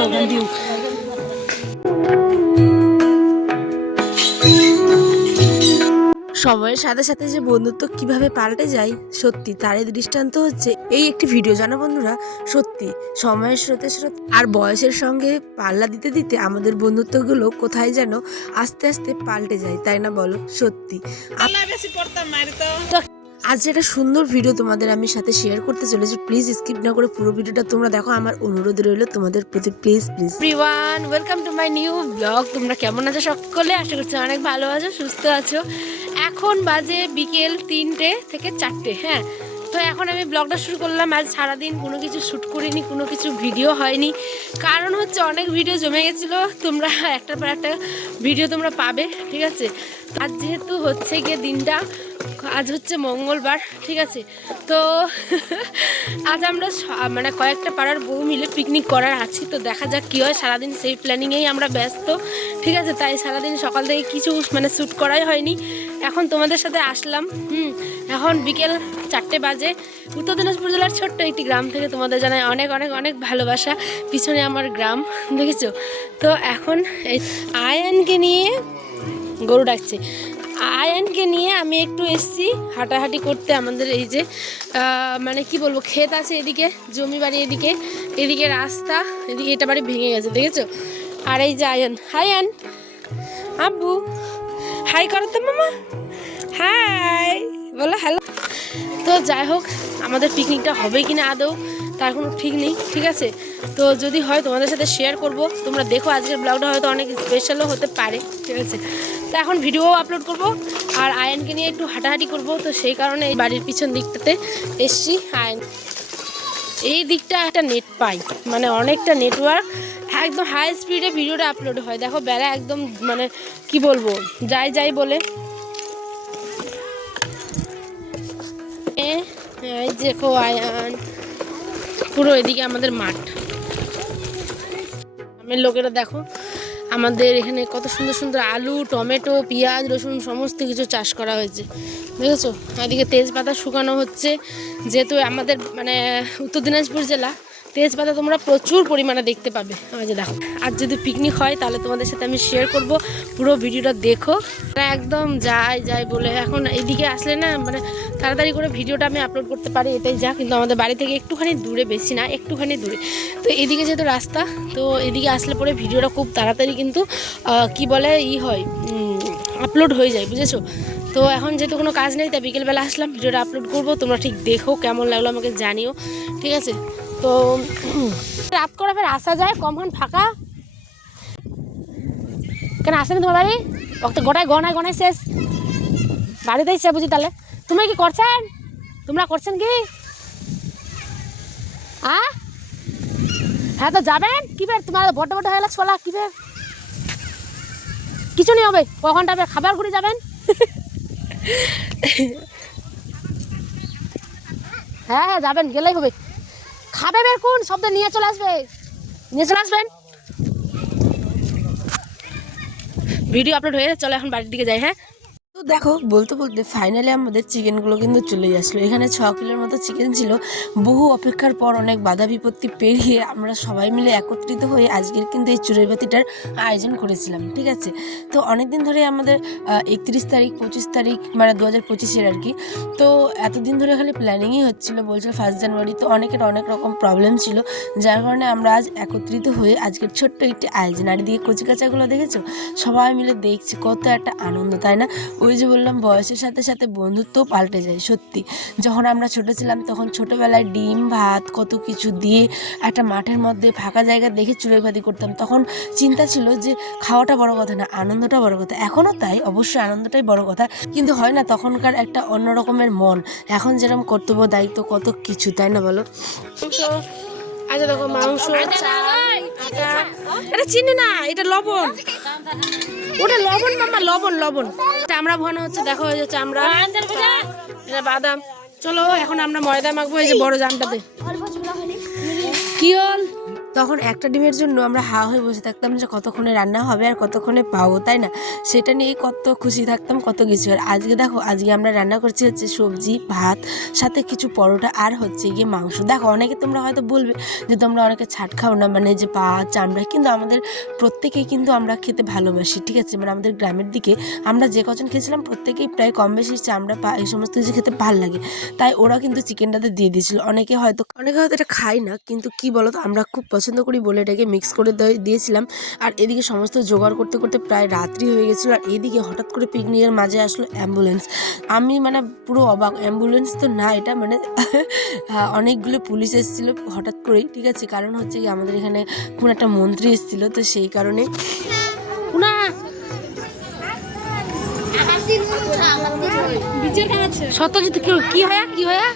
চলো ভিউ। সময়ের সাথে সাথে যে বন্ধুত্ব কিভাবে পাল্টে যায় সত্যি তারই দৃষ্টান্ত হচ্ছে এই একটি ভিডিও। জানো বন্ধুরা, সত্যি সময়ের স্রোতে স্রোতে আর বয়সের সঙ্গে পাল্লা দিতে দিতে আমাদের বন্ধুত্বগুলো কোথায় যেন আস্তে আস্তে পাল্টে যায়, তাই না বলো? সত্যি আজ একটা সুন্দর ভিডিও তোমাদের আমি সাথে শেয়ার করতে চলেছি। প্লিজ স্কিপ না করে পুরো ভিডিওটা তোমরা দেখো, আমার অনুরোধ রইল তোমাদের প্রতি। Please please everyone, welcome to my new blog. তোমরা কেমন আছো সকলে? আশা করছি অনেক ভালো আছো, সুস্থ আছো। এখন বাজে বিকেল 3টে থেকে 4টে। হ্যাঁ, তো এখন আমি ব্লগটা শুরু করলাম। আজ সারাদিন কোনো কিছু শ্যুট করিনি, কোনো কিছু ভিডিও হয়নি। কারণ হচ্ছে অনেক ভিডিও জমে গেছিলো, তোমরা একটার পর একটা ভিডিও তোমরা পাবে, ঠিক আছে? আজ যেহেতু হচ্ছে গিয়ে দিনটা, আজ হচ্ছে মঙ্গলবার, ঠিক আছে? তো আজ আমরা মানে কয়েকটা পাড়ার বউ মিলে পিকনিক করার আছি। তো দেখা যাক কী হয়, সারাদিন সেই প্ল্যানিংয়েই আমরা ব্যস্ত, ঠিক আছে? তাই সারাদিন সকাল থেকে কিছু মানে শ্যুট করাই হয়নি। এখন তোমাদের সাথে আসলাম। এখন বিকেল 4টে বাজে। উত্তর দিনাজপুর জেলার ছোট্ট একটি গ্রাম থেকে তোমাদের জানাই অনেক অনেক অনেক ভালোবাসা। পিছনে আমার গ্রাম, দেখেছো? তো এখন এই আয়ানকে নিয়ে, গরু ডাকছে, আয়ানকে নিয়ে আমি একটু এসছি হাঁটাহাঁটি করতে। আমাদের এই যে মানে কি বলবো, ক্ষেত আছে এদিকে, জমি বাড়ি এদিকে, এদিকে রাস্তা, এদিকে এটা বাড়ি ভেঙে গেছে, দেখেছো? আর এই যে আয়ান, হায়ান আব্বু হাই করো তো মামা, হাই বলো, হ্যালো। তো যাই হোক, আমাদের পিকনিকটা হবে কিনা আদৌ তার কোনো ঠিক নেই, ঠিক আছে? তো যদি হয় তোমাদের সাথে শেয়ার করব, তোমরা দেখো। আজকের ব্লগটা হয়তো অনেক স্পেশালও হতে পারে, ঠিক আছে? তো এখন ভিডিও আপলোড করব আর আয়নকে নিয়ে একটু হাঁটাহাঁটি করব। তো সেই কারণে এই বাড়ির পিছন দিকটাতে এসছি। আয়ন এই দিকটা একটা নেট পাই, মানে অনেকটা নেটওয়ার্ক, একদম হাই স্পিডে ভিডিওটা আপলোড হয়। দেখো বেলা একদম মানে কি বলবো, যাই যাই বলে। এই দেখো আয়ান, পুরো এদিকে আমাদের মাঠ। গ্রামের লোকেরা দেখো আমাদের এখানে কত সুন্দর সুন্দর আলু, টমেটো, পেঁয়াজ, রসুন সমস্ত কিছু চাষ করা হয়েছে, দেখেছো? এদিকে তেজপাতা শুকানো হচ্ছে, যেহেতু আমাদের মানে উত্তর দিনাজপুর জেলা, তেজপাতা তোমরা প্রচুর পরিমাণে দেখতে পাবে। আমার যে দেখো, আর যদি পিকনিক হয় তাহলে তোমাদের সাথে আমি শেয়ার করব, পুরো ভিডিওটা দেখো। একদম যাই যাই বলে এখন এইদিকে আসলে না, মানে তাড়াতাড়ি করে ভিডিওটা আমি আপলোড করতে পারি, এটাই যা। কিন্তু আমাদের বাড়ি থেকে একটুখানি দূরে, বেশি না, একটুখানি দূরে। তো এদিকে যেহেতু রাস্তা, তো এদিকে আসলে পরে ভিডিওটা খুব তাড়াতাড়ি কিন্তু কি বলে হয়, আপলোড হয়ে যায়, বুঝেছো? তো এখন যেহেতু কোনো কাজ নেই, তাই বিকেলবেলা আসলাম, ভিডিওটা আপলোড করবো। তোমরা ঠিক দেখো, কেমন লাগলো আমাকে জানিও, ঠিক আছে? তো রাত করে ফের আসা যায়, কমক্ষণ ফাঁকা কেন আসেনি তোমার বাড়ি? ওকে গোটায় গনায় গনায় শেষ, বাড়িতেই সে বুঝি। তাহলে তুমি কি করছেন, তোমরা করছেন কি? হ্যাঁ, তো যাবেন কি বের, তোমার বড় বড় হয়ে লাগছে কি বের, কিছু নেই হবে, কখনটা খাবার ঘুরে যাবেন। হ্যাঁ হ্যাঁ যাবেন, গেলেই হবে। খাবে বের কোন শব্দ নিয়ে চলে আসবে, নিয়ে চলে আসবেন। ভিডিও আপলোড হয়ে চলো এখন বাড়ির দিকে যাই। হ্যাঁ, তো দেখো বলতে বলতে ফাইনালি আমাদের চিকেনগুলো কিন্তু চলে আসলো। এখানে 6 কিলোর মতো চিকেন ছিল। বহু অপেক্ষার পর, অনেক বাধা বিপত্তি পেরিয়ে আমরা সবাই মিলে একত্রিত হয়ে আজকের কিন্তু এই চুরের বাতিটার আয়োজন করেছিলাম, ঠিক আছে? তো অনেকদিন ধরে আমাদের 31 তারিখ 25 তারিখ মানে 2025-এর আর কি। তো এতদিন ধরে খালি প্ল্যানিংই হচ্ছিলো, বলছিল 1 জানুয়ারি। তো অনেকের অনেক রকম প্রবলেম ছিল, যার কারণে আমরা আজ একত্রিত হয়ে আজকের ছোট্ট একটি আয়োজন। আর এদিকে কচিকাচাগুলো দেখেছো, সবাই মিলে দেখছি, কত একটা আনন্দ, তাই না? ওই যে বললাম, বয়সের সাথে সাথে বন্ধুত্বও পাল্টে যায়। সত্যি যখন আমরা ছোটো ছিলাম, তখন ছোটোবেলায় ডিম ভাত কত কিছু দিয়ে একটা মাঠের মধ্যে ফাঁকা জায়গা দেখে চুড়াইবাদি করতাম। তখন চিন্তা ছিল যে খাওয়াটা বড় কথা না, আনন্দটা বড় কথা। এখনও তাই, অবশ্যই আনন্দটাই বড় কথা, কিন্তু হয় না তখনকার একটা অন্য রকমের মন। এখন যেরকম কর্তব্য দায়িত্ব কত কিছু, তাই না বলো? আচ্ছা দেখো, মাংস, এটা চিনি না, এটা লবণ, ওটা লবণ মামা, লবণ লবণ। চামড়া ভোনা হচ্ছে, দেখো ওই যে চামড়া, এটা বাদাম। চলো এখন আমরা ময়দা মাখবো, এই যে বড় জামটাতে। কি হল তখন একটা ডিমের জন্য আমরা হা হয়ে বসে থাকতাম যে কতক্ষণে রান্না হবে আর কতক্ষণে পাবো, তাই না? সেটা নিয়ে কত খুশি থাকতাম, কত কিছু। আর আজকে দেখো, আজকে আমরা রান্না করছি হচ্ছে সবজি, ভাত, সাথে কিছু পরোটা আর হচ্ছে গিয়ে মাংস। দেখো, অনেকে তোমরা হয়তো বলবে যে তোমরা অনেকে ছাট খাও না, মানে যে পা চামড়া, কিন্তু আমাদের প্রত্যেকেই কিন্তু আমরা খেতে ভালোবাসি, ঠিক আছে? মানে আমাদের গ্রামের দিকে আমরা যে কজন খেয়েছিলাম প্রত্যেকেই প্রায় কম বেশি চামড়া, পা, এই সমস্ত কিছু খেতে ভালো লাগে, তাই ওরা কিন্তু চিকেনটাতে দিয়ে দিয়েছিল। অনেকে হয়তো এটা খায় না, কিন্তু কি বলতো, আমরা খুব পছন্দ করি বলে এটাকে মিক্স করে দিয়েছিলাম। আর এদিকে সমস্ত জোগাড় করতে করতে প্রায় রাত্রি হয়ে গেছিলো। আর এদিকে হঠাৎ করে পিকনিকের মাঝে আসলো অ্যাম্বুলেন্স। আমি মানে পুরো অবাক, অ্যাম্বুলেন্স তো না এটা, মানে অনেকগুলো পুলিশ এসেছিল হঠাৎ করেই, ঠিক আছে? কারণ হচ্ছে কি আমাদের এখানে কোন একটা মন্ত্রী এসেছিল, তো সেই কারণে সত্যজিৎ কি হয়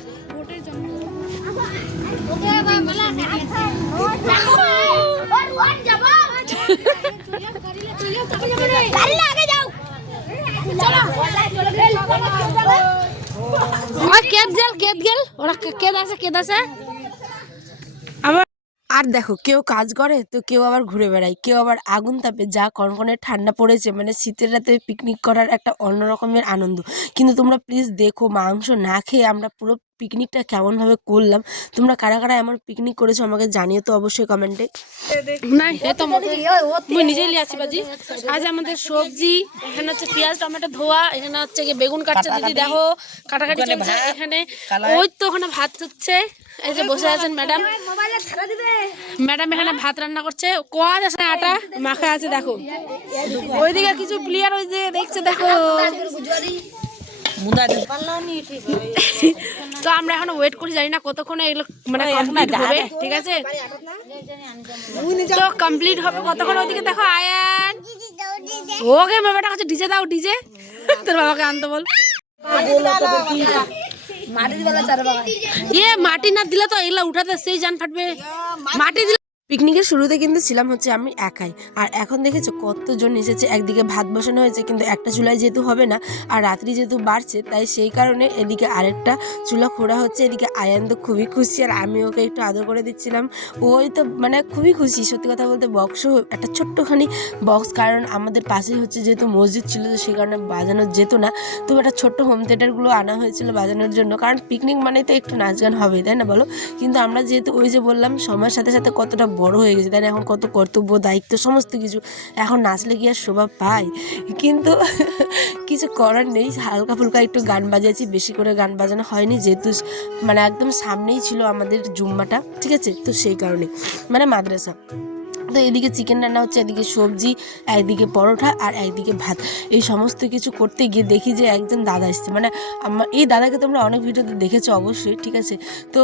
আর দেখো, কেউ কাজ করে তো কেউ আবার ঘুরে বেড়ায়, কেউ আবার আগুন তাপে, যা কনকনে ঠান্ডা পড়েছে, মানে শীতের রাতে পিকনিক করার একটা অন্য রকমের আনন্দ। কিন্তু তোমরা প্লিজ দেখো, মাংস না খেয়ে আমরা পুরো পিকনিকটা কেমনভাবে করলাম। তোমরা কারা কারা এমন পিকনিক করেছো আমাকে জানিয়ে তো অবশ্যই কমেন্টে। নিজেই লিয়াছি বাজি। আজ আমাদের সবজি, এখানে হচ্ছে পেঁয়াজ টমেটো ধোয়া, এখানে হচ্ছে বেগুন কাটছে দিদি, দেখো কাটাকাটি চলছে। এখানে ওই তো ওখানে ভাত হচ্ছে, এই যে বসে আছেন ম্যাডাম। এখানে ভাত রান্না করছে, কোয়াজ আছে, আটা মাখা আছে, দেখো ওইদিকে কিছু প্লেয়ার ওই যে দেখছে, দেখো। তো আমরা এখন ওয়েট করি, জানি না কতক্ষণে এগুলো মানে কমপ্লিট হবে, ঠিক আছে? তো কমপ্লিট হবে কতক্ষণ, ওইদিকে দেখো আয়ান, ওকে বাবাটা কাছে ডিজে দাও, ডিজে তোর বাবাকে আনতে বল। মাটি না দিলে তো এগুলা উঠাতে সেই জান ফাটবে, মাটি দিলে। পিকনিকের শুরুতে কিন্তু ছিলাম হচ্ছে আমি একাই, আর এখন দেখেছো কতজন এসেছে। একদিকে ভাত বসানো হয়েছে, কিন্তু একটা চুলায় যেহেতু হবে না, আর রাত্রি যেহেতু বাড়ছে, তাই সেই কারণে এদিকে আরেকটা চুলা খোঁড়া হচ্ছে। এদিকে আয়ান তো খুবই খুশি, আর আমি ওকে একটু আদর করে দিচ্ছিলাম। ওই তো মানে খুবই খুশি, সত্যি কথা বলতে। বক্সও একটা ছোট্টখানি বক্স, কারণ আমাদের পাশেই হচ্ছে যেহেতু মসজিদ ছিল, তো সেই কারণে বাজানো যেত না। তো একটা ছোট্ট হোম থিয়েটারগুলো আনা হয়েছিল বাজানোর জন্য, কারণ পিকনিক মানে তো একটু নাচ গান হবে, তাই না বলো? কিন্তু আমরা যেহেতু ওই যে বললাম সময়ের সাথে সাথে কতটা বড় হয়ে গেছে, তাই না? এখন কত কর্তব্য, দায়িত্ব, সমস্ত কিছু, এখন নাচলে কি আর শোভা পায়? কিন্তু কিছু করার নেই, হালকা ফুলকা একটু গান বাজিয়েছি, বেশি করে গান বাজানো হয়নি, যেহেতু মানে একদম সামনেই ছিল আমাদের জুম্মাটা, ঠিক আছে? তো সেই কারণে মানে মাদ্রাসা। তো এদিকে চিকেন রান্না হচ্ছে, এদিকে সবজি, একদিকে পরোটা, আর একদিকে ভাত। এই সমস্ত কিছু করতে গিয়ে দেখি যে একজন দাদা এসছে, মানে আমার এই দাদাকে তোমরা অনেক ভিডিওতে দেখেছো অবশ্যই, ঠিক আছে? তো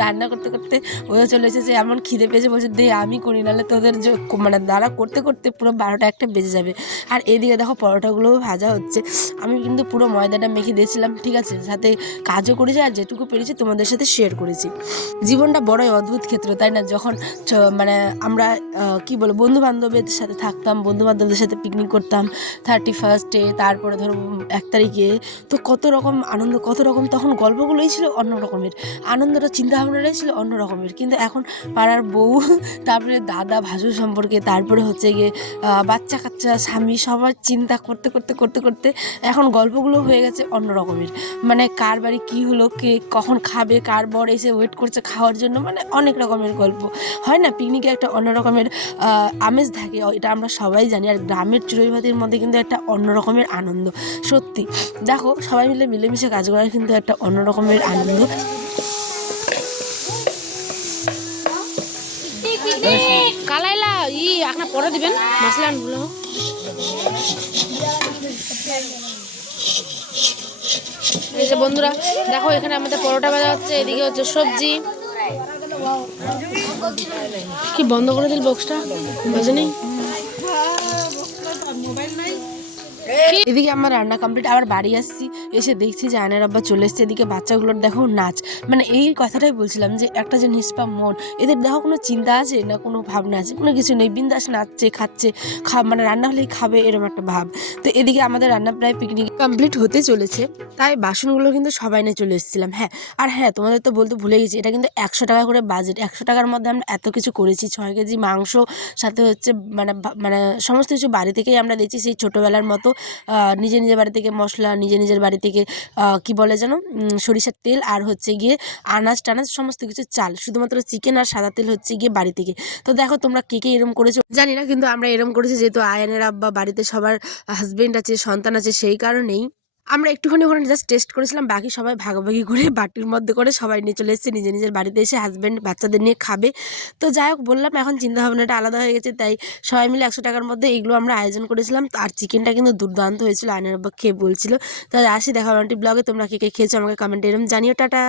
রান্না করতে করতে ওও চলে এসেছে, এমন খিদে পেয়েছে, বলছে দে আমি করি, নাহলে তোদের যে মানে দাঁড়া করতে করতে পুরো 12টা 1টা বেজে যাবে। আর এদিকে দেখো পরোটাগুলোও ভাজা হচ্ছে। আমি কিন্তু পুরো ময়দাটা মেখে দিয়েছিলাম, ঠিক আছে? সাথে কাজও করেছি, আর যেটুকু পেরেছি তোমাদের সাথে শেয়ার করেছি। জীবনটা বড়ই অদ্ভুত ক্ষেত্র, তাই না? যখন মানে আমরা কি বলো, বন্ধু বান্ধবের সাথে থাকতাম, বন্ধু বান্ধবদের সাথে পিকনিক করতাম 31স্টে, তারপরে ধরো 1 তারিখে, তো কত রকম আনন্দ, কত রকম তখন গল্পগুলোই ছিল অন্য রকমের, আনন্দটা চিন্তাভাবনাটাই ছিল অন্য রকমের। কিন্তু এখন পাড়ার বউ, তারপরে দাদা ভাসুর সম্পর্কে, তারপরে হচ্ছে গিয়ে বাচ্চা কাচ্চা, স্বামী, সবার চিন্তা করতে করতে করতে করতে এখন গল্পগুলো হয়ে গেছে অন্য রকমের। মানে কার বাড়ি কী হলো, কে কখন খাবে, কার বর এসে ওয়েট করছে খাওয়ার জন্য, মানে অনেক রকমের গল্প হয় না? পিকনিকে একটা অন্য রকমের আমেজ থাকে, এটা আমরা সবাই জানি। আর গ্রামের চড়ুই ভাতির মধ্যে কিন্তু একটা অন্য রকমের আনন্দ। সত্যি দেখো, সবাই মিলে মিলেমিশে কাজ করার কিন্তু একটা অন্য রকমের আনন্দ। কালাইলা আপনা পরে দিবেন মশলা আনগুলো। এই যে বন্ধুরা দেখো, এখানে আমাদের পরোটা ভাজা হচ্ছে, এদিকে হচ্ছে সবজি। কি বন্ধ করে দিল বক্সটা, বাজে নেই? এদিকে আমার রান্না কমপ্লিট, আবার বাড়ি আসছি, এসে দেখছি যে আয়নার আব্বা চলে এসছে। এদিকে বাচ্চাগুলোর দেখো নাচ, মানে এই কথাটাই বলছিলাম যে একটা যে নিষ্পাপ মন, এদের দেখো কোনো চিন্তা আছে না, কোনো ভাবনা আছে, কোনো কিছু নেই, বিন্দাস নাচছে, খাচ্ছে, মানে রান্না হলেই খাবে, এরকম একটা ভাব। তো এদিকে আমাদের রান্না প্রায় পিকনিক কমপ্লিট হতে চলেছে, তাই বাসনগুলো কিন্তু সবাই নিয়ে চলে এসেছিলাম। হ্যাঁ, আর হ্যাঁ, তোমাদের তো বলতে ভুলে গেছি, এটা কিন্তু 100 টাকা করে বাজেট। 100 টাকার মধ্যে আমরা এত কিছু করেছি, 6 কেজি মাংস, সাথে হচ্ছে মানে সমস্ত কিছু বাড়ি থেকেই আমরা দিচ্ছি, সেই ছোটোবেলার মতো নিজের নিজের বাড়ি থেকে মশলা, নিজের বাড়ি থেকে কি বলে যেন সরিষার তেল, আর হচ্ছে গিয়ে আনাজ টানাজ সমস্ত কিছু চাল, শুধুমাত্র চিকেন আর সাদা তেল হচ্ছে গিয়ে বাড়ি থেকে। তো দেখো তোমরা কে কে এরম করেছো জানি না, কিন্তু আমরা এরম করেছি, যেহেতু আয়ানের আব্বা বাড়িতে সবার হাজবেন্ড আছে, সন্তান আছে, সেই কারণেই আমরা একটুখানি ওখানে জাস্ট টেস্ট করেছিলাম। বাকি সবাই ভাগাভাগি করে বাটির মধ্যে করে সবাই নিয়ে চলে এসেছে নিজের বাড়িতে, এসে হাজব্যান্ড বাচ্চাদের নিয়ে খাবে। তো যাই হোক, বললাম এখন চিন্তা ভাবনাটা আলাদা হয়ে গেছে, তাই সবাই মিলে 100 টাকার মধ্যে এইগুলো আমরা আয়োজন করেছিলাম। আর চিকেনটা কিন্তু দুর্দান্ত হয়েছিল, আয়নের আব্বা খেয়ে বলছিল। তাই আসি, দেখা ব্লগে। তোমরা কে কে খেয়েছো আমাকে কমেন্টে এরম জানিও। টাটা।